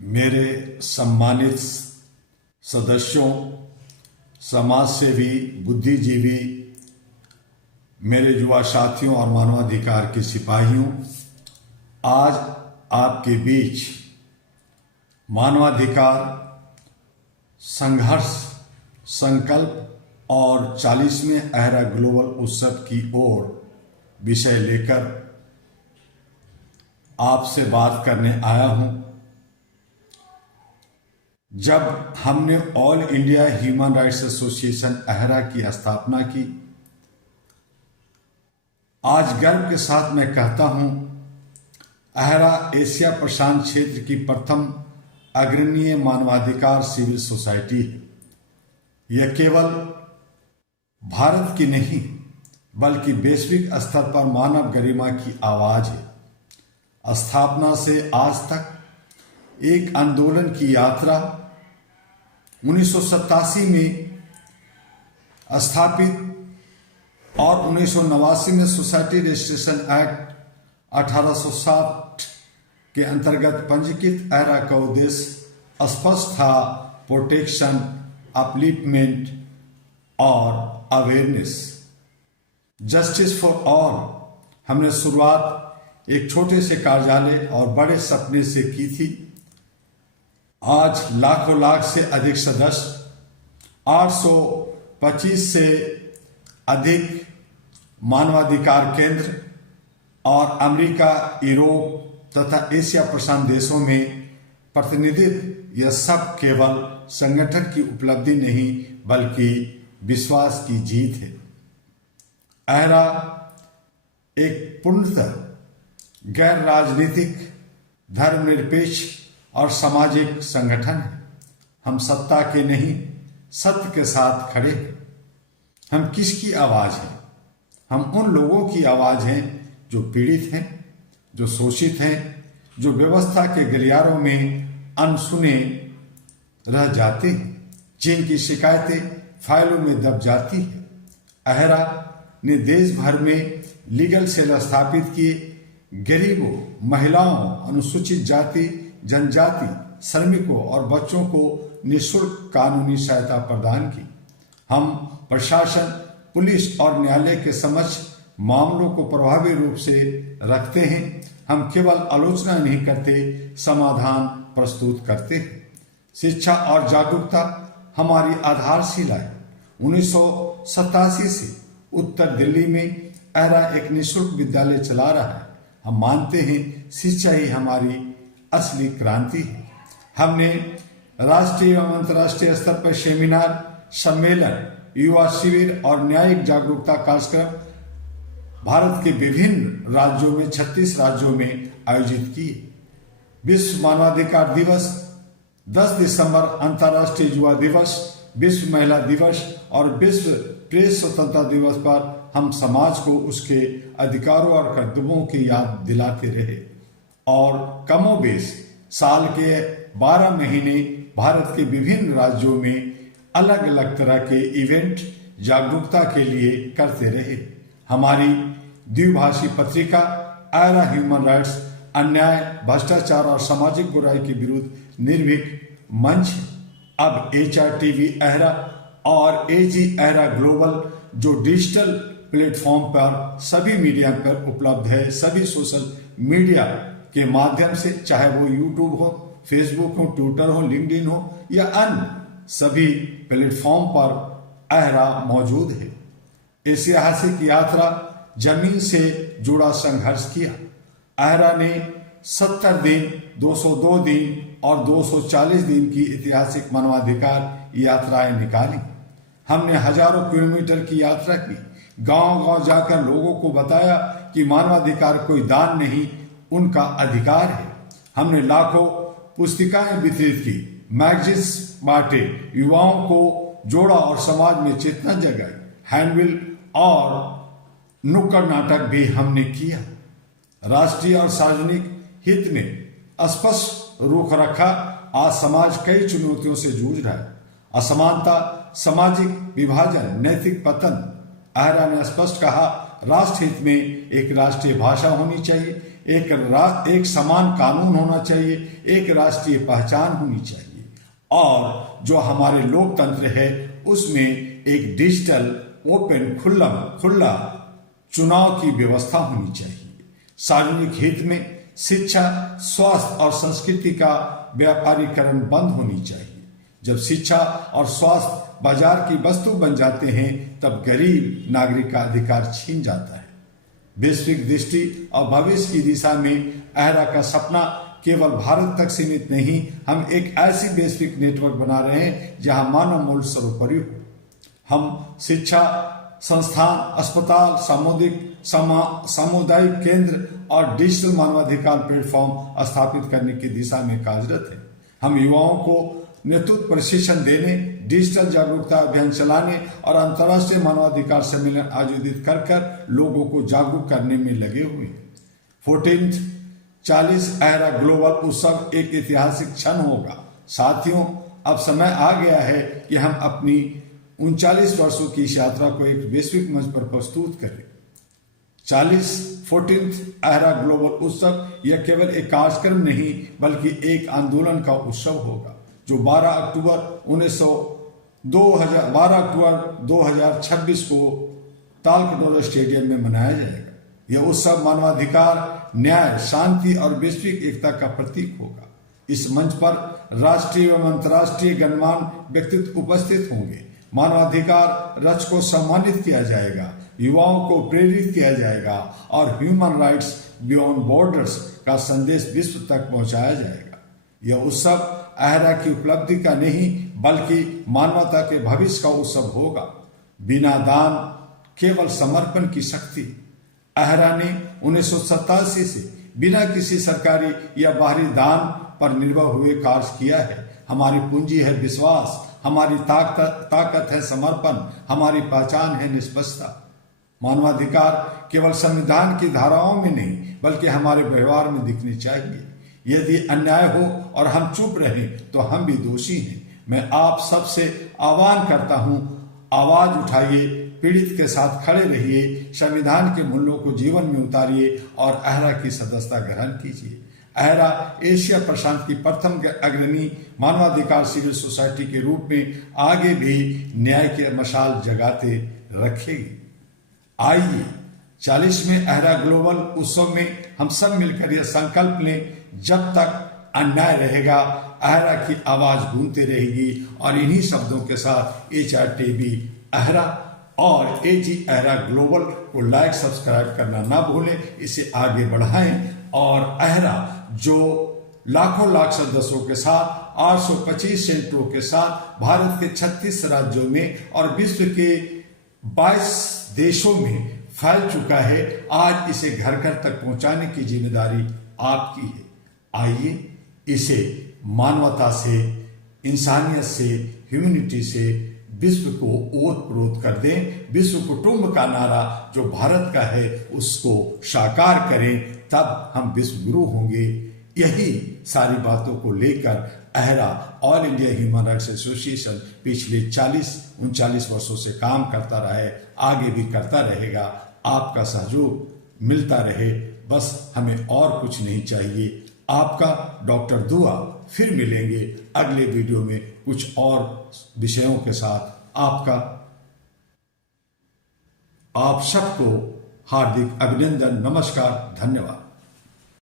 मेरे सम्मानित सदस्यों, समाजसेवी, बुद्धिजीवी, मेरे युवा साथियों और मानवाधिकार के सिपाहियों, आज आपके बीच मानवाधिकार संघर्ष संकल्प और 40वें अहरा ग्लोबल उत्सव की ओर विषय लेकर आपसे बात करने आया हूं। जब हमने all India human rights association AHRA की स्थापना की, आज गर्व के साथ मैं कहता हूं, अहरा एशिया प्रशांत क्षेत्र की प्रथम अग्रणीय मानवाधिकार सिविल सोसाइटी है। यह केवल भारत की नहीं बल्कि वैश्विक स्तर पर मानव गरिमा की आवाज है। स्थापना से आज तक एक आंदोलन की यात्रा 1987 में स्थापित और 1989 में सोसाइटी रजिस्ट्रेशन एक्ट 1860 के अंतर्गत पंजीकृत अहरा का उद्देश्य स्पष्ट था: प्रोटेक्शन, अपलिफ्टमेंट और अवेयरनेस, जस्टिस फॉर ऑल। हमने शुरुआत एक छोटे से कार्यालय और बड़े सपने से की थी। आज लाखों लाख से अधिक सदस्य, 825 से अधिक मानवाधिकार केंद्र और अमेरिका, यूरोप तथा एशिया प्रशांत देशों में प्रतिनिधित्व। यह सब केवल संगठन की उपलब्धि नहीं बल्कि विश्वास की जीत है। अहरा एक पूर्णतः गैर राजनीतिक, धर्मनिरपेक्ष और सामाजिक संगठन है। हम सत्ता के नहीं, सत्य के साथ खड़े हैं। हम किसकी आवाज हैं? हम उन लोगों की आवाज हैं जो पीड़ित हैं, जो शोषित हैं, जो व्यवस्था के गलियारों में अनसुने रह जाते हैं, जिनकी शिकायतें फाइलों में दब जाती है। अहरा ने देश भर में लीगल सेल स्थापित किए, गरीबों, महिलाओं, अनुसूचित जाति, जनजाति, श्रमिकों और बच्चों को निःशुल्क कानूनी सहायता प्रदान की। हम प्रशासन, पुलिस और न्यायालय के समक्ष मामलों को प्रभावी रूप से रखते हैं। हम केवल आलोचना नहीं करते, समाधान प्रस्तुत करते हैं। शिक्षा और जागरूकता हमारी आधारशिला है। 1987 से उत्तर दिल्ली में अहरा एक निःशुल्क विद्यालय चला रहा है। हम मानते हैं शिक्षा ही हमारी असली क्रांति है। हमने राष्ट्रीय एवं अंतर्राष्ट्रीय स्तर पर सेमिनार, सम्मेलन, युवा शिविर और न्यायिक जागरूकता कार्यक्रम भारत के विभिन्न राज्यों में 36 राज्यों में आयोजित किए। विश्व मानवाधिकार दिवस, 10 दिसंबर अंतर्राष्ट्रीय युवा दिवस, विश्व महिला दिवस और विश्व प्रेस स्वतंत्रता दिवस पर हम समाज को उसके अधिकारों और कर्तव्यों की याद दिलाते रहे। और कमोबेश साल के 12 महीने भारत के विभिन्न राज्यों में अलग अलग तरह के इवेंट जागरूकता के लिए करते रहे। हमारी द्विभाषी पत्रिका अहरा ह्यूमन राइट्स अन्याय, भ्रष्टाचार और सामाजिक बुराई के विरुद्ध निर्भीक मंच है। अब HRTV अहरा और AG अहरा ग्लोबल, जो डिजिटल प्लेटफॉर्म पर सभी मीडिया पर उपलब्ध है, सभी सोशल मीडिया के माध्यम से, चाहे वो यूट्यूब हो, फेसबुक हो, ट्विटर हो, लिंक्डइन हो या अन्य सभी प्लेटफॉर्म पर अहरा मौजूद है। ऐतिहासिक यात्रा, जमीन से जुड़ा संघर्ष किया। अहरा ने 70 दिन, 202 दिन और 240 दिन की ऐतिहासिक मानवाधिकार यात्राएं निकाली। हमने हजारों किलोमीटर की यात्रा की, गांव-गांव जाकर लोगों को बताया कि मानवाधिकार कोई दान नहीं, उनका अधिकार है। हमने लाखों पुस्तिकाएं वितरित की, मैगजीन्स बांटे, युवाओं को जोड़ा और समाज में चेतना जगाई। हैंडबिल और नुक्कड़ नाटक भी हमने किया। राष्ट्रीय और सार्वजनिक हित में स्पष्ट रुख रखा। आज समाज कई चुनौतियों से जूझ रहा है: असमानता, सामाजिक विभाजन, नैतिक पतन। अहरा ने स्पष्ट कहा, राष्ट्र हित में एक राष्ट्रीय भाषा होनी चाहिए, एक समान कानून होना चाहिए, एक राष्ट्रीय पहचान होनी चाहिए, और जो हमारे लोकतंत्र है उसमें एक डिजिटल ओपन खुला चुनाव की व्यवस्था होनी चाहिए। सार्वजनिक हित में शिक्षा, स्वास्थ्य और संस्कृति का व्यापारीकरण बंद होनी चाहिए। जब शिक्षा और स्वास्थ्य बाजार की वस्तु बन जाते हैं तब गरीब नागरिक का अधिकार छीन जाता है। वैश्विक दृष्टि और भविष्य की दिशा में अहरा का सपना केवल भारत तक सीमित नहीं, हम एक ऐसी वैश्विक नेटवर्क बना रहे हैं जहां मानव मूल्य सर्वोपरि हो। हम शिक्षा संस्थान, अस्पताल, सामुदायिक केंद्र और डिजिटल मानवाधिकार प्लेटफॉर्म स्थापित करने की दिशा में कार्यरत है। हम युवाओं को नेतृत्व प्रशिक्षण देने, डिजिटल जागरूकता अभियान चलाने और अंतर्राष्ट्रीय मानवाधिकार सम्मेलन आयोजित कर लोगों को जागरूक करने में लगे हुए हैं। 14th 40 अहरा ग्लोबल उत्सव एक ऐतिहासिक क्षण होगा। साथियों, अब समय आ गया है कि हम अपनी 39 वर्षों की इस यात्रा को एक वैश्विक मंच पर प्रस्तुत करें। 14th अहरा ग्लोबल उत्सव यह केवल एक कार्यक्रम नहीं बल्कि एक आंदोलन का उत्सव होगा जो 12 अक्टूबर 2026 को तालकटोरा स्टेडियम में मनाया जाएगा। यह उत्सव मानवाधिकार, न्याय, शांति और वैश्विक एकता का प्रतीक होगा। इस मंच पर राष्ट्रीय एवं अंतर्राष्ट्रीय गणमान्य व्यक्तित्व उपस्थित होंगे। मानवाधिकार रक्ष को सम्मानित किया जाएगा, युवाओं को प्रेरित किया जाएगा और ह्यूमन राइट्स बियॉन्ड बॉर्डर्स का संदेश विश्व तक पहुंचाया जाएगा। यह उत्सव अहरा की उपलब्धि का नहीं बल्कि मानवता के भविष्य का उत्सव होगा। बिना दान, केवल समर्पण की शक्ति। अहरा ने 1987 से बिना किसी सरकारी या बाहरी दान पर निर्भर हुए कार्य किया है। हमारी पूंजी है विश्वास, हमारी ताकत है समर्पण, हमारी पहचान है निष्पक्षता। मानवाधिकार केवल संविधान की धाराओं में नहीं बल्कि हमारे व्यवहार में दिखने चाहिए। यदि अन्याय हो और हम चुप रहें तो हम भी दोषी हैं। मैं आप सबसे आह्वान करता हूं, आवाज उठाइए, पीड़ित के साथ खड़े रहिए, संविधान के मूल्यों को जीवन में उतारिए और अहरा की सदस्यता ग्रहण कीजिए। अहरा एशिया प्रशांत की प्रथम अग्रणी मानवाधिकार सिविल सोसाइटी के रूप में आगे भी न्याय के मशाल जगाते रखेगी। आइए 40वें अहरा ग्लोबल उत्सव में हम सब मिलकर यह संकल्प लें, जब तक अन्याय रहेगा अहरा की आवाज गूंजती रहेगी। और इन्हीं शब्दों के साथ HRTV अहरा और AG अहरा ग्लोबल को लाइक सब्सक्राइब करना ना भूलें, इसे आगे बढ़ाएं और अहरा जो लाखों लाख सदस्यों के साथ 825 सेंटरों के साथ भारत के 36 राज्यों में और विश्व के 22 देशों में फैल चुका है, आज इसे घर घर तक पहुंचाने की जिम्मेदारी आपकी है। आइए इसे मानवता से, इंसानियत से, ह्यूमैनिटी से विश्व को ओत-प्रोत कर दें। विश्व कुटुंब का नारा जो भारत का है उसको साकार करें, तब हम विश्व गुरु होंगे। यही सारी बातों को लेकर AHRA all India human rights association पिछले 40-39 वर्षों से काम करता रहा है, आगे भी करता रहेगा। आपका सहयोग मिलता रहे, बस हमें और कुछ नहीं चाहिए। आपका डॉक्टर दुआ। फिर मिलेंगे अगले वीडियो में कुछ और विषयों के साथ। आप सबको हार्दिक अभिनंदन, नमस्कार, धन्यवाद।